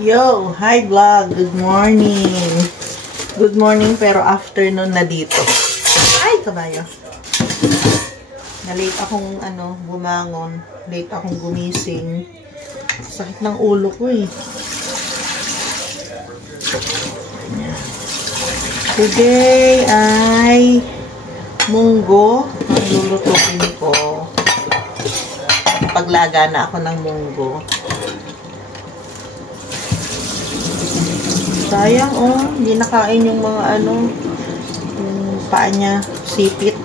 Yo! Hi vlog! Good morning! Good morning pero afternoon na dito. Ay! Kabayo! Na-late akong bumangon. Late akong gumising. Sakit ng ulo ko eh. Today ay munggo. Ang lulutuin ko. Paglaga na ako ng munggo. Sayang hindi nakain yung mga yung paa niya, sipit.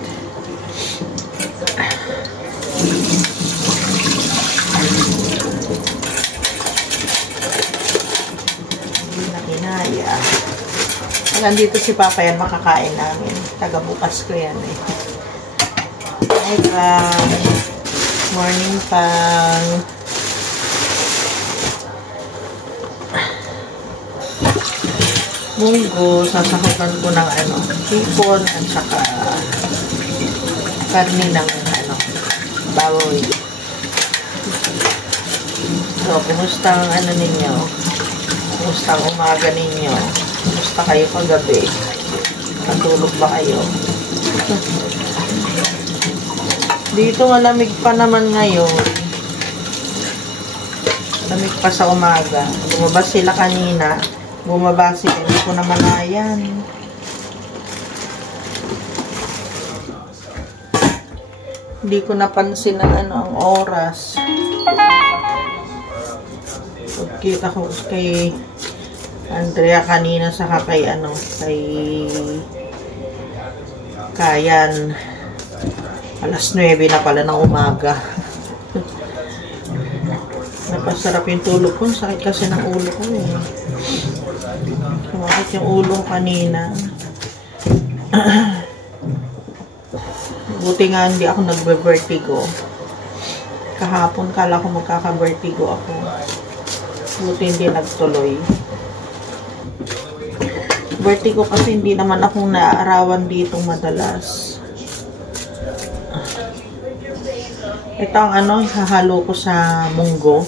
Hindi na kinaya. Hanggang dito si Papa yan makakain namin. Taga bukas ko yan eh. Hi Pang. Morning Pang. Munggo, sasahugan ko ng hipon at saka karni ng baboy. So, kumusta ang ninyo? Kumusta ang umaga ninyo? Kumusta kayo kagabi? Natulog ba kayo? Dito malamig pa naman ngayon. Lamig pa sa umaga. Lumabas sila kanina. Bumaba sila. Hindi ko naman ayan. Hindi ko napansin ang ang oras. Pagkita ko kay Andrea kanina saka kay kay Kayan. Alas 9 na pala ng umaga. Napasarap yung tulog ko. Sakit kasi ng ulo ko eh. Sumakit yung ulo kanina. Buti nga hindi ako nagbe-vertigo. Kahapon kala ko magkaka-vertigo ako. Buti hindi nagtuloy. Vertigo kasi hindi naman akong naaarawan ditong madalas. Ito ang hahalo ko sa munggo.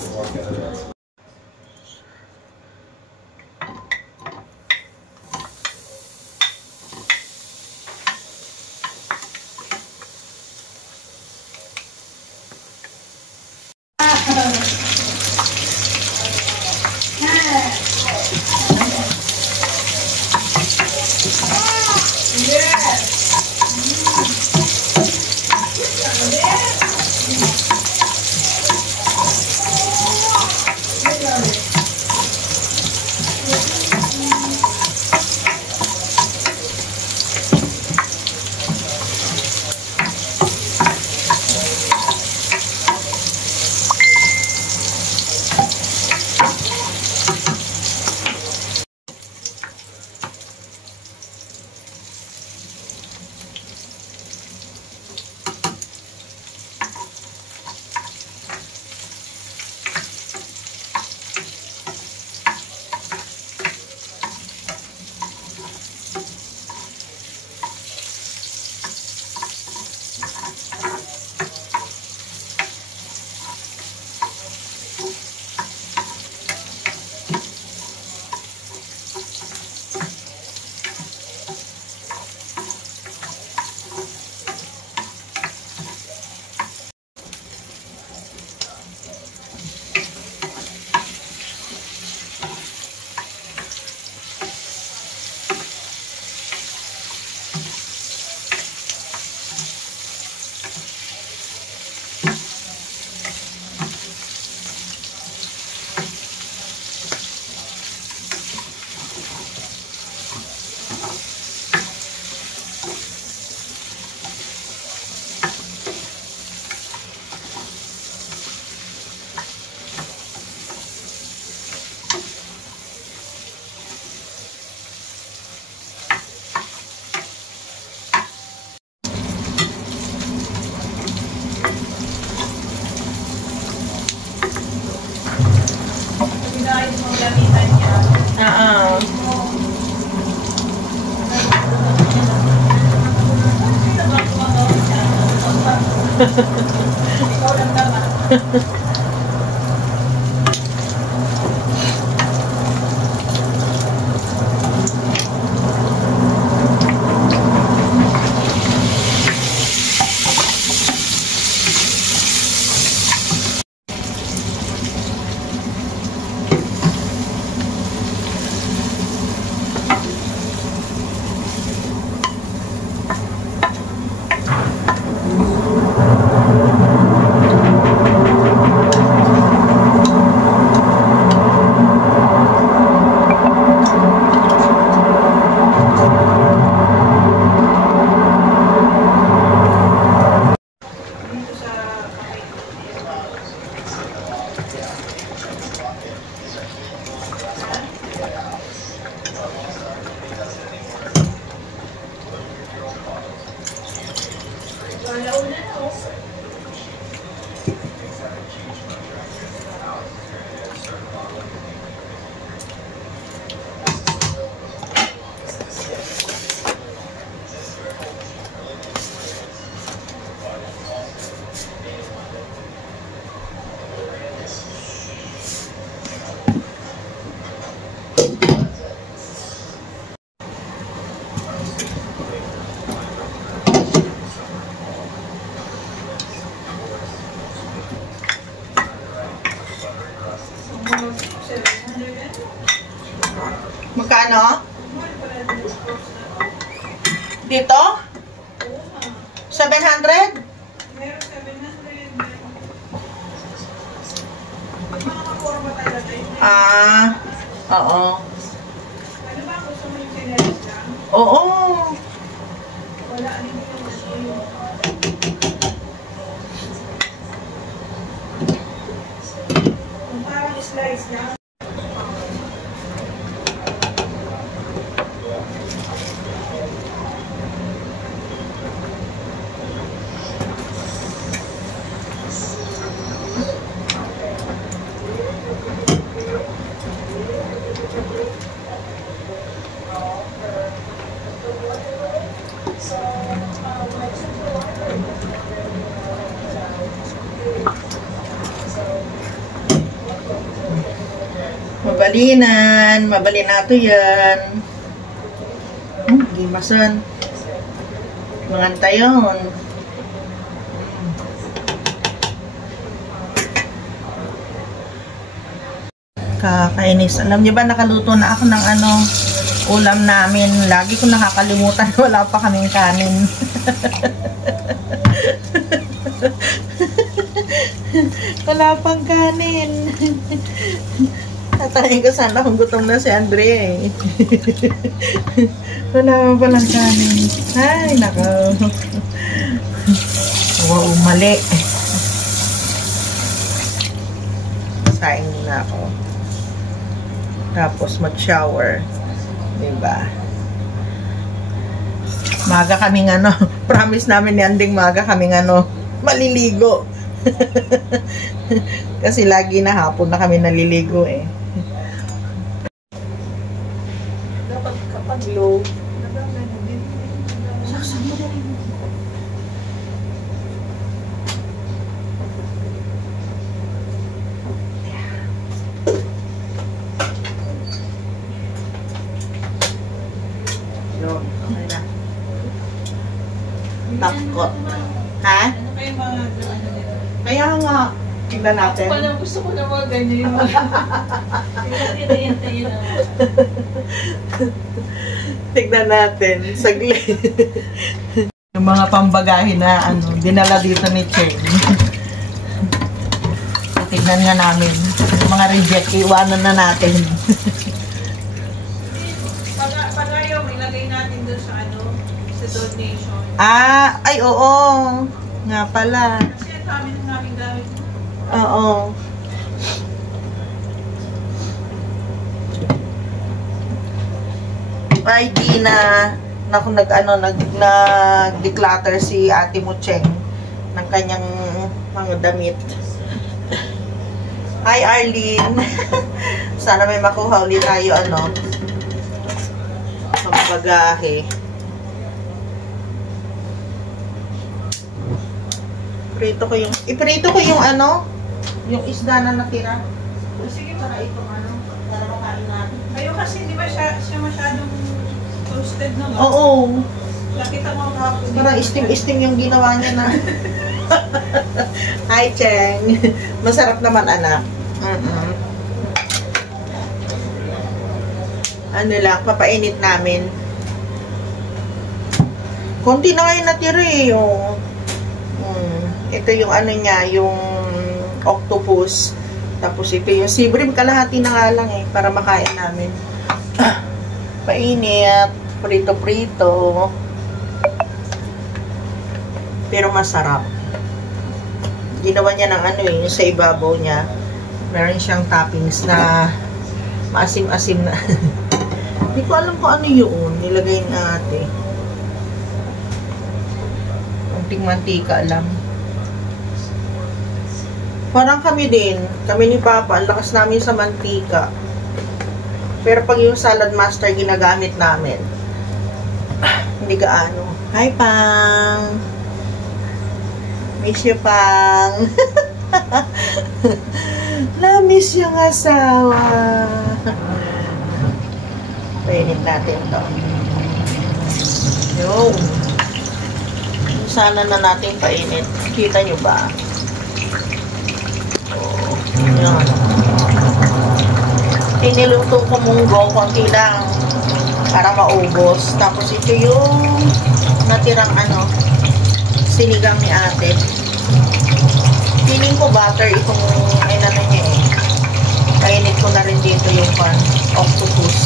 Magkano? Dito? 700? Ah, oo. Oo. Parang slice niya. Mabali na ito yan. Gimasan. Manganta yun. Kakainis. Alam niyo ba, nakaluto na ako ng ulam namin. Lagi ko nakakalimutan. Wala pa kaming kanin. Wala pang kanin. Tatayin ko sana kung gutom na si Andre eh. Wala pa palang kanin. Ay, nako. Wow, mali. Saing na ako. Tapos mag-shower. Diba? Maga kaming promise namin ni Anding maga kaming maliligo. Kasi lagi na hapon na kami naliligo eh. Dapat kapag low, saksan mo rin. Yun, okay na. Tapkot. Ha? Ano kayo mga Kaya nga, tignan natin. Gusto ko na mga ganyan yung Tignan natin. Saglit. Yung mga pambagahe na dinala dito ni Cheng. Tignan nga namin. Yung mga reject, iwanan na natin. Pag ayaw, ilagay natin doon sa sa donation. Ay oo. Nga pala. Kasi ang dami ng aming gamit. Oo. Ay, di na kung nag-declutter si Ate mo Cheng ng kanyang mga damit. Hi, Arlene. Sana may makuha ulit tayo, pambagahe. Iprito ko yung yung isda na natira. Sige, Para itong para makain natin. kayo kasi di ba siya masyadong toasted no? Oo. Nakita mo kahapon. Para istim-istim yung ginawa niya na. Hi, Cheng. Masarap naman, anak. Lang, papainit namin. Konti na ngayon natira eh. Ito yung niya, yung octopus. Tapos ito yung sibrim, kalahati na nga lang eh, para makain namin. Painit, prito-prito. Pero masarap. Ginawa niya ng yung sa ibabaw niya. Meron siyang toppings na maasim-asim na. Hindi ko alam kung ano yun. Nilagay na ate. Kunting mantika lang. Parang kami din. Kami ni Papa, ang lakas namin sa mantika. Pero pag yung salad master ginagamit namin, hindi gaano. Hi, Pang! Miss you, Pang! Na-miss yung asawa. Painit natin to. Yo. Sana na natin painit. Kita nyo ba? Yan. Iniluto ko munggo, konti lang para maubos. Tapos ito yung natirang sinigang ni ate. Feeling ko butter itong niya eh. Kainit ko na rin dito yung octopus.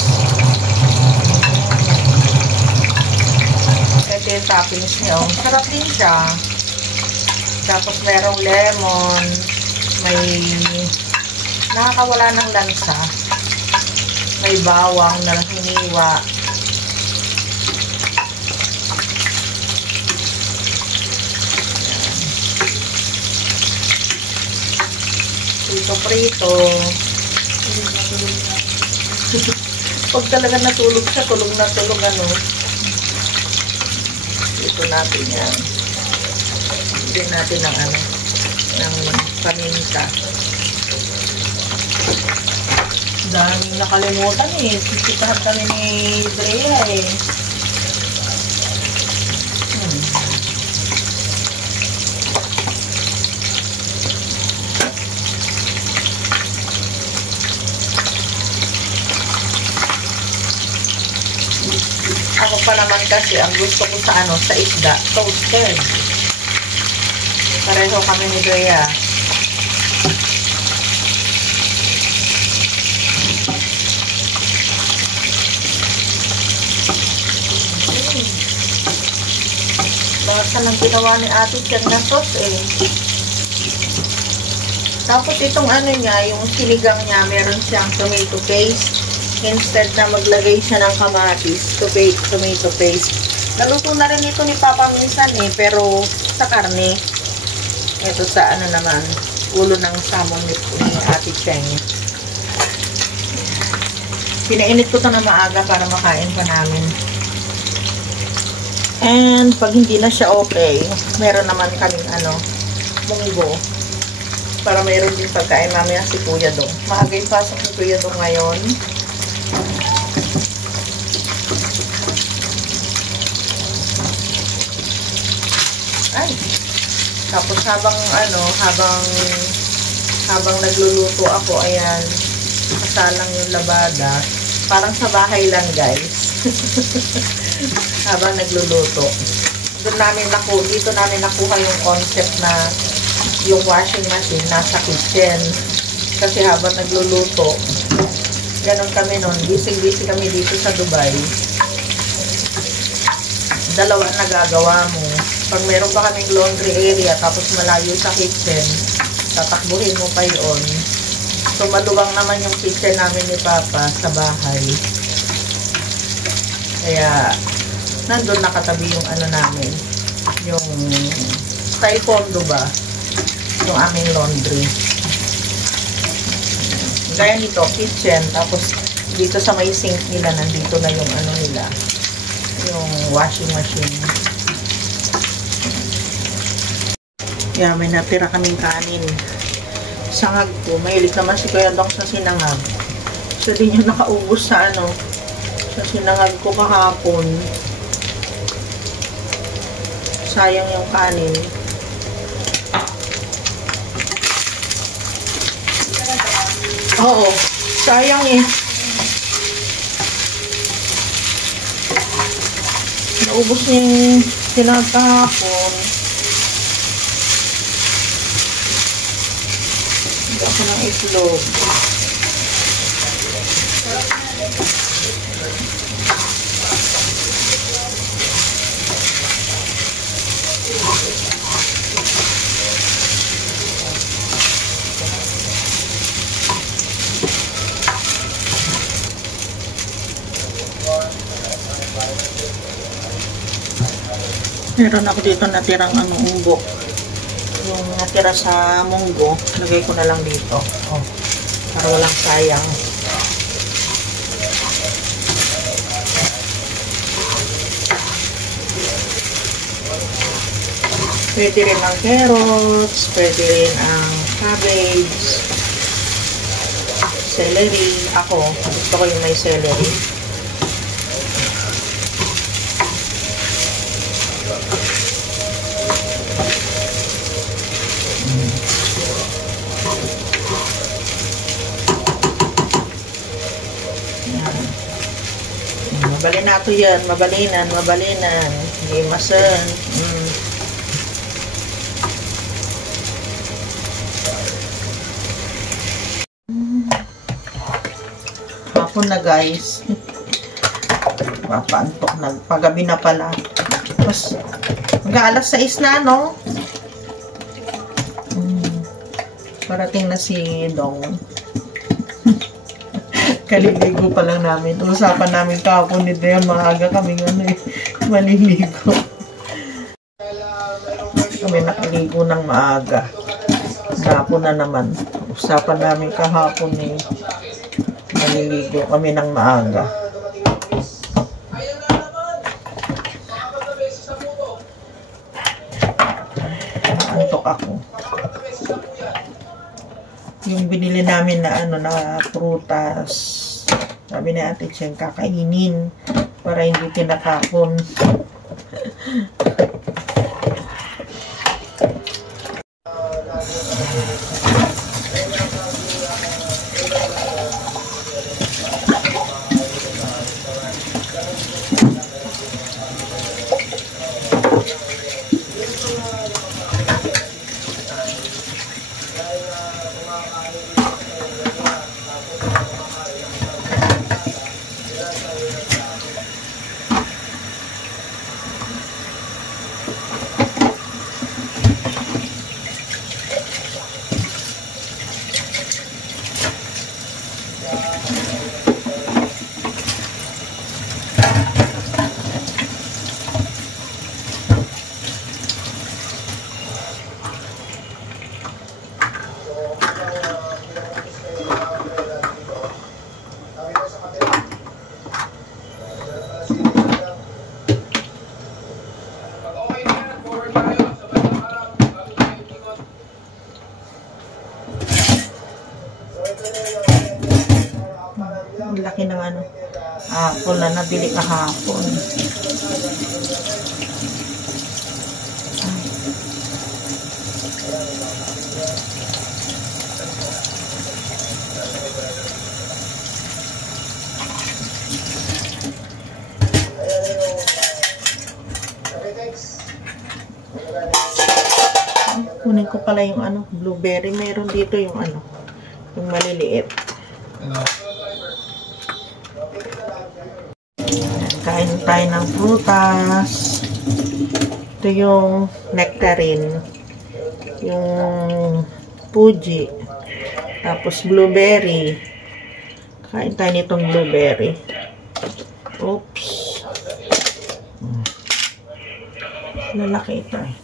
Ito yung toppings niya. Sarap din siya. Tapos merong lemon. May nakakawala ng lansa. May bawang na hiniwa. Prito. Pag talaga natulog siya, tulog na tulog Ito natin yan. Hindi natin ng paminta. Daming nakalimutan eh. Sisitahan kami ni Drea eh. Ako pa naman kasi, ang gusto ko sa isda, toasted. Pareho kami ni Drea. Basta lang ginawa ni ate dyan na sauce eh. Tapos itong niya, yung sinigang niya, meron siyang tomato paste. Instead na maglagay siya ng kamatis, tomato paste. Naluto na rin ito ni Papa minsan eh, pero sa karne. Ito sa naman, ulo ng salmon ni Ate Cheng. Pinainit ko ito na maaga para makain pa namin. And pag hindi na siya okay, meron naman kaming munggo. Para meron din pagkain mamaya si Kuya Dong. Maaga yung pasok ni Kuya Dong ngayon. Ay. Tapos habang nagluluto ako, ayan, kasalang yung labada. Parang sa bahay lang, guys. Habang nagluluto. Dito namin nakuha yung concept na yung washing machine nasa kitchen. Kasi habang nagluluto, ganon kami nun. Busy kami dito sa Dubai. Dalawa nagagawa mo. Pag meron pa kaming laundry area tapos malayo sa kitchen, tatakbuhin mo pa yun. So maluwang naman yung kitchen namin ni Papa sa bahay. Kaya nandun nakatabi yung namin, yung style condo ba, yung aming laundry. Gaya nito, kitchen, tapos dito sa may sink nila, nandito na yung nila, yung washing machine. Yeah, may natira kaming kanin. Sangag ko, mahilig naman si Kuya Dong sa sinangag. Siya din yung nakaubos sa sa sinangag ko kahapon. Sayang yung kanin. Oo, sayang eh. Naubos niya yung sinangag kahapon. Hindi ako ng itlog. Meron ako dito natirang umbok. Yung natira sa munggo, lagay ko na lang dito. Oh, para walang sayang. Pwede rin ang carrots, pwede rin ang cabbage, celery. Ako, gusto ko yung may celery. Mabalinato yan. Mabalinan. Gimasan. Hapon na guys. Papaantok na. Pagabi na pala. Mas mag-aalas 6 na, no? Parating na si Dong. Kaliligo pa lang namin. Usapan namin kahapon nito yan. Maaga kami maliligo. Kami nakaligo ng maaga. Hapon na naman. Usapan namin kahapon maliligo kami ng maaga. Antok ako. Yung binili namin na prutas. Sabi ni Ate Cheng, kakainin para hindi tinatapon. Laki ng apple na nabili kahapon. Kunin ko pala yung blueberry. Mayroon dito yung yung maliliit. Kain tayo ng prutas. Ito yung nectarine. Yung Fuji. Tapos blueberry. Kain tayo nitong blueberry. Oops. Lalaki ito eh.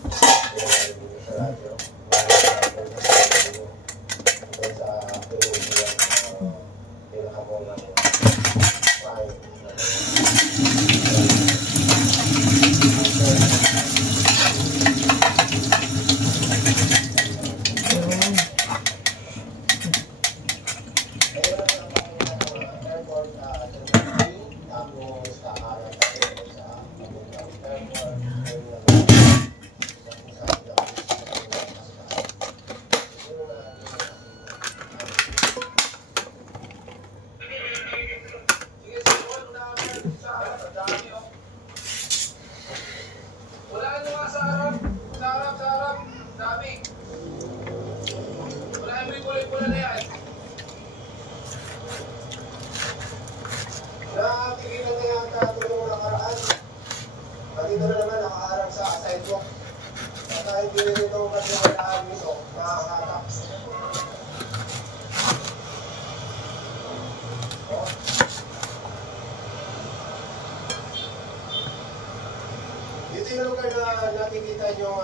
Dito yung lugar na nakikita nyo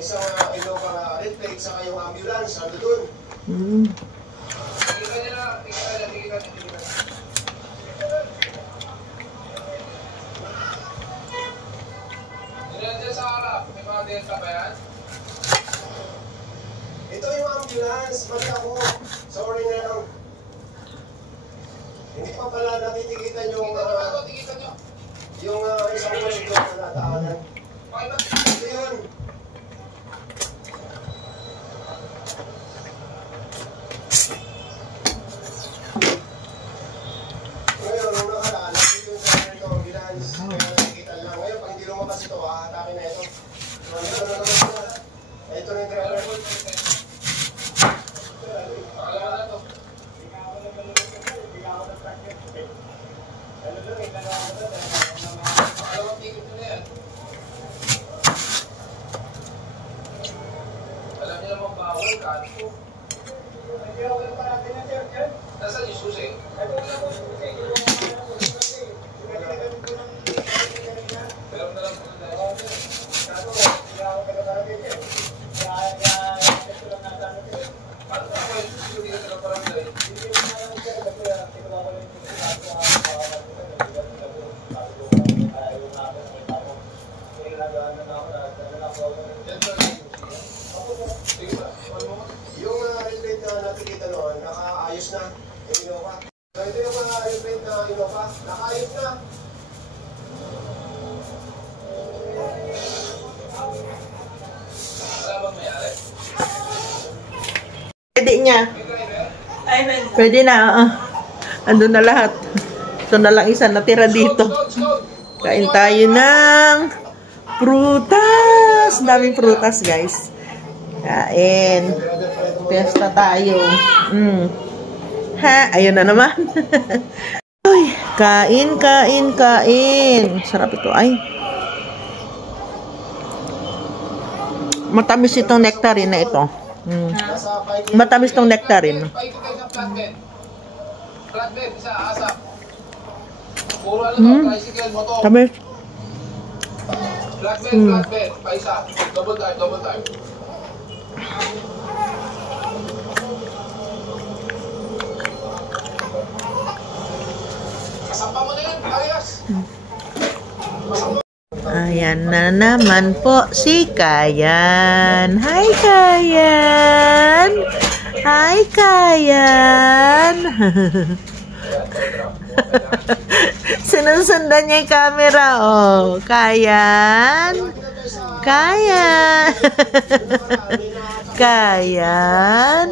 isang Innova red plate sa kayong ambulance. Ano dun? Tingnan nyo na. Tingnan. Tingnan dyan sa harap. May mga delta ba yan? Ito yung ambulance. Mali ako. Sorry na lang. Hindi pa pala natitikitan yung yung isang posto na nataanan. Ito yun. Ngayon, nung nakaraan, ito yung sa akin ito ang Alam niyo namang bawal, kanto. Nasaan yung susi? Pero na lang po na yung replate na nakikita noon, nakaayos na. Yung Innova. So ito yung mga replate na Innova, nakaayos na. Wala bang mayari? Pwede niya. Ay, may Pwede na, andun na lahat. Ito na lang isa natira dito. Kain tayo ng prutas. Daming prutas, guys. Kain. Pesta tayo. Ha, ayun na naman. Uy, kain, kain, kain. Sarap ito. Ay. Matamis itong nectarine na ito. Matamis itong nectarine. Flatbed, isa, asap. Puro alam, tricycle, motor. Tamis. Flatbed, paisa. Double time, double time. Kasampa mo na yun, Arias. Ayan na naman po si Kayan. Hi, Kayan! Hi, Kayan! Sinusundan niya yung camera, oh. Kayan! Kayan! Kayan!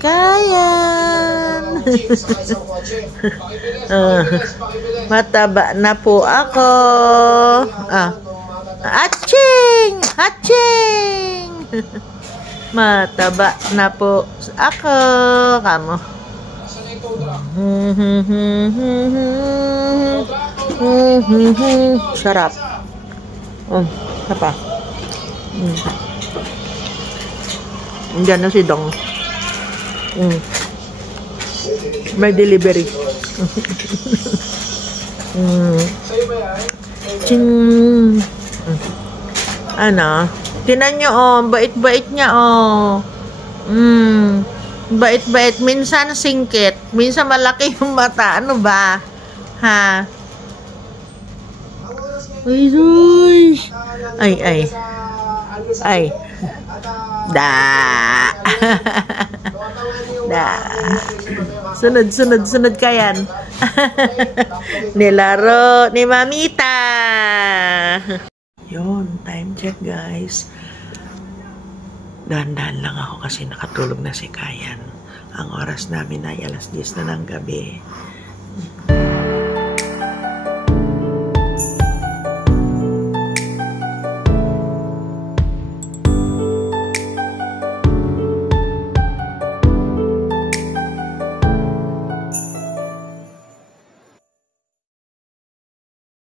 Kayan! Mataba na po ako. Aching! Aching! Mataba na po ako. Kamo. Sarap. Apa? Diyan na si Dong. May delivery. Ching. Ano? Tinan nyo, oh. Bait-bait niya, oh. Bait-bait. Minsan singkit. Minsan malaki yung mata. Ano ba? Ha? Uy, uy. Ay, ay. Ay. Da. Da. Sunod, sunod, sunod ka yan. Nilaro ni Mamita. Yun, time check, guys. Dahan-dahan lang ako kasi nakatulog na si Kayan. Ang oras namin ay alas 10 na ng gabi.